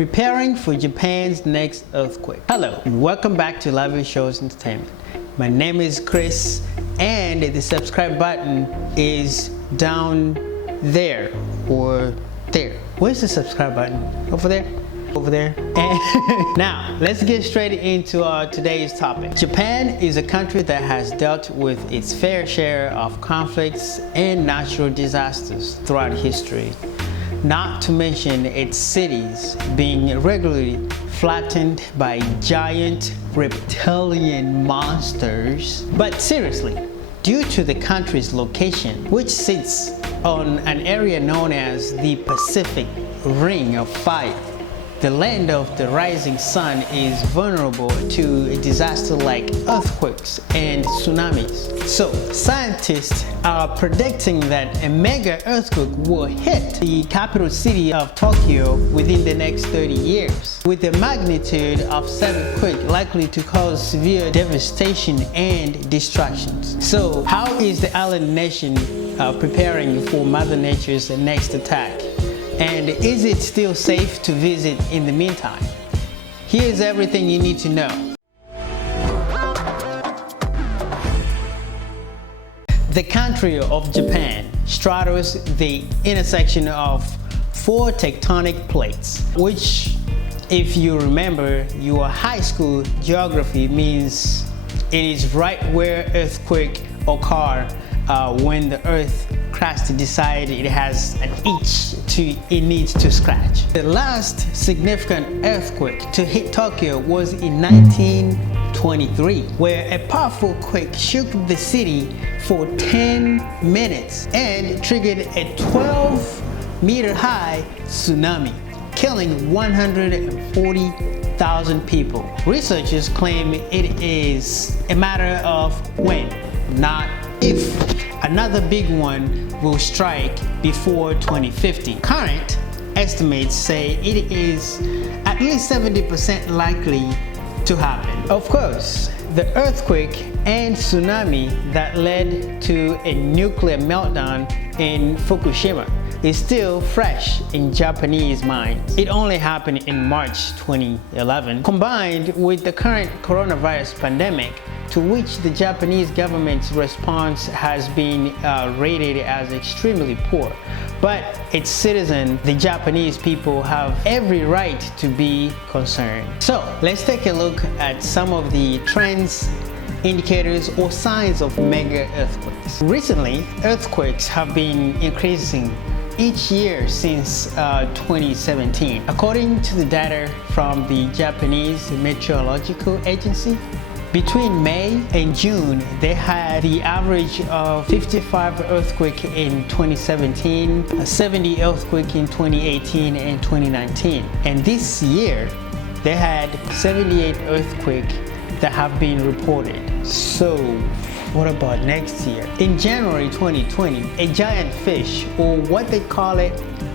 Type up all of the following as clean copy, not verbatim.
preparing for Japan's next earthquake. Hello, and welcome back to Lively Shows Entertainment. My name is Chris, and the subscribe button is down there or there. Where's the subscribe button? Over there? Over there. And now let's get straight into today's topic. Japan is a country that has dealt with its fair share of conflicts and natural disasters throughout history, not to mention its cities being regularly flattened by giant reptilian monsters. But seriously, due to the country's location, which sits on an area known as the Pacific Ring of Fire, the land of the rising sun is vulnerable to a disaster like earthquakes and tsunamis. So, scientists are predicting that a mega earthquake will hit the capital city of Tokyo within the next 30 years, with a magnitude of 7 quake likely to cause severe devastation and destructions. So, how is the island nation preparing for Mother Nature's next attack? And is it still safe to visit in the meantime? Here's everything you need to know. The country of Japan straddles the intersection of 4 tectonic plates, which, if you remember your high school geography, means it is right where earthquake occur when the earth cracks to decide it has an itch it needs to scratch. The last significant earthquake to hit Tokyo was in 1923, where a powerful quake shook the city for 10 minutes and triggered a 12-meter high tsunami, killing 140,000 people. Researchers claim it is a matter of when, not if, another big one will strike before 2050. Current estimates say it is at least 70% likely to happen. Of course, the earthquake and tsunami that led to a nuclear meltdown in Fukushima is still fresh in Japanese minds. It only happened in March 2011. Combined with the current coronavirus pandemic, to which the Japanese government's response has been rated as extremely poor. But its citizens, the Japanese people, have every right to be concerned. So let's take a look at some of the trends, indicators, or signs of mega earthquakes. Recently, earthquakes have been increasing each year since 2017. According to the data from the Japanese Meteorological Agency, between May and June, they had the average of 55 earthquakes in 2017, 70 earthquakes in 2018 and 2019. And this year, they had 78 earthquakes that have been reported. So, what about next year? In January 2020, a giant fish, or what they call it,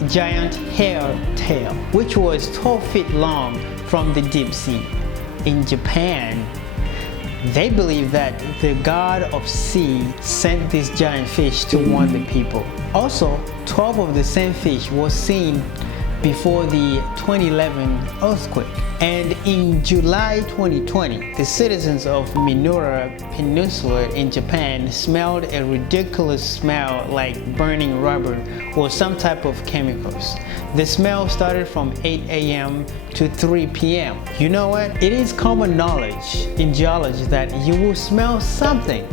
giant hair tail, which was 12 feet long from the deep sea. In Japan, they believe that the god of sea sent this giant fish to warn the people. Also, 12 of the same fish was seen before the 2011 earthquake. And in July 2020, the citizens of Minoura Peninsula in Japan smelled a ridiculous smell like burning rubber or some type of chemicals. The smell started from 8 a.m. to 3 p.m. You know what? It is common knowledge in geology that you will smell something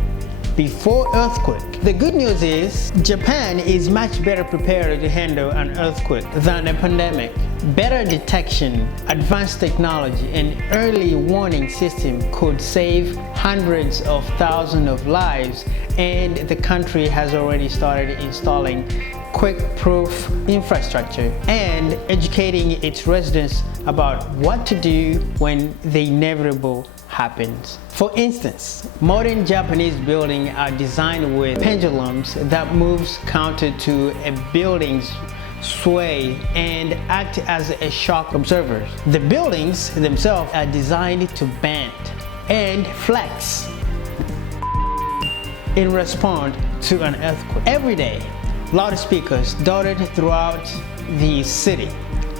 before earthquake. The good news is Japan is much better prepared to handle an earthquake than a pandemic. Better detection, advanced technology, and early warning system could save hundreds of thousands of lives, and the country has already started installing quake-proof infrastructure and educating its residents about what to do when the inevitable happens. For instance, modern Japanese buildings are designed with pendulums that moves counter to a building's sway and act as a shock absorber. The buildings themselves are designed to bend and flex in response to an earthquake. Every day, loudspeakers dotted throughout the city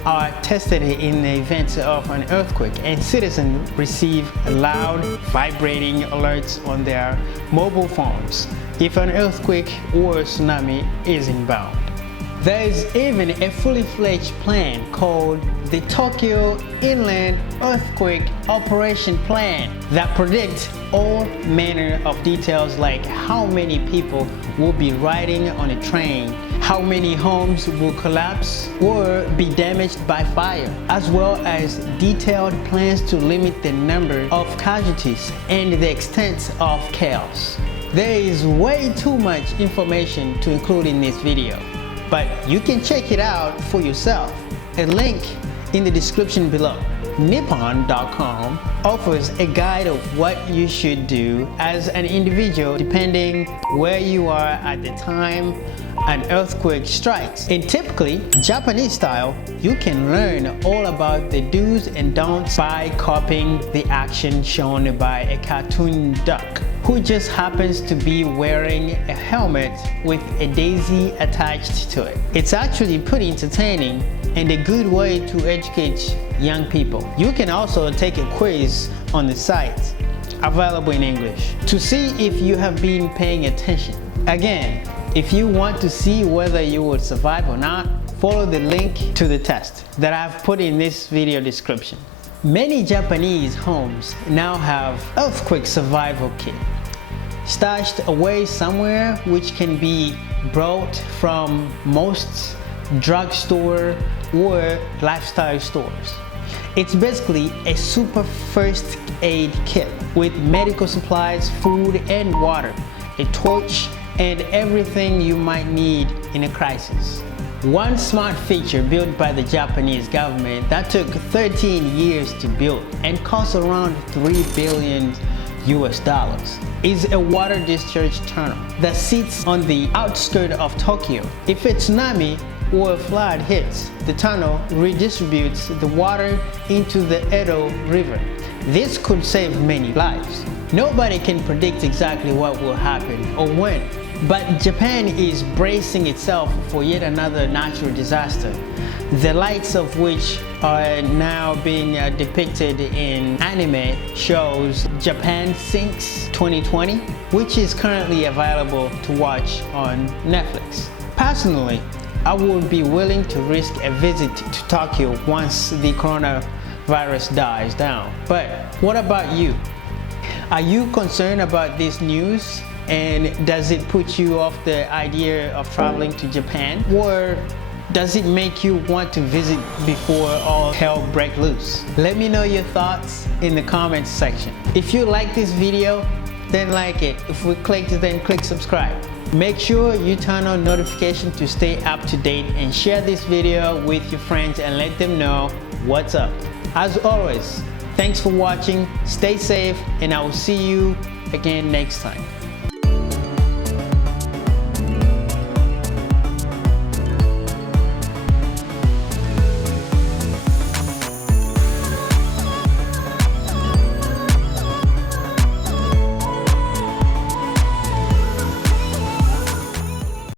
are tested in the event of an earthquake, and citizens receive loud, vibrating alerts on their mobile phones if an earthquake or tsunami is inbound. There is even a fully fledged plan called the Tokyo Inland Earthquake Operation Plan that predicts all manner of details like how many people will be riding on a train, how many homes will collapse or be damaged by fire, as well as detailed plans to limit the number of casualties and the extent of chaos. There is way too much information to include in this video, but you can check it out for yourself. A link in the description below. Nippon.com offers a guide of what you should do as an individual depending where you are at the time an earthquake strikes. In typically Japanese style, you can learn all about the do's and don'ts by copying the action shown by a cartoon duck who just happens to be wearing a helmet with a daisy attached to it. It's actually pretty entertaining and a good way to educate young people. You can also take a quiz on the site, available in English, to see if you have been paying attention. Again, if you want to see whether you will survive or not, follow the link to the test that I've put in this video description. Many Japanese homes now have earthquake survival kit stashed away somewhere, which can be brought from most drugstore or lifestyle stores. It's basically a super first aid kit with medical supplies, food and water, a torch, and everything you might need in a crisis. One smart feature built by the Japanese government that took 13 years to build and cost around $3 billion is a water discharge tunnel that sits on the outskirts of Tokyo. If a tsunami or a flood hits, the tunnel redistributes the water into the Edo River. This could save many lives. Nobody can predict exactly what will happen or when, but Japan is bracing itself for yet another natural disaster, the likes of which are now being depicted in anime shows Japan Sinks 2020, which is currently available to watch on Netflix. Personally, I would be willing to risk a visit to Tokyo once the coronavirus dies down. But what about you? Are you concerned about this news? And does it put you off the idea of traveling to Japan? Or does it make you want to visit before all hell breaks loose? Let me know your thoughts in the comments section. If you like this video, then like it. If we clicked, then click subscribe. Make sure you turn on notifications to stay up to date and share this video with your friends and let them know what's up. As always, thanks for watching, stay safe, and I will see you again next time.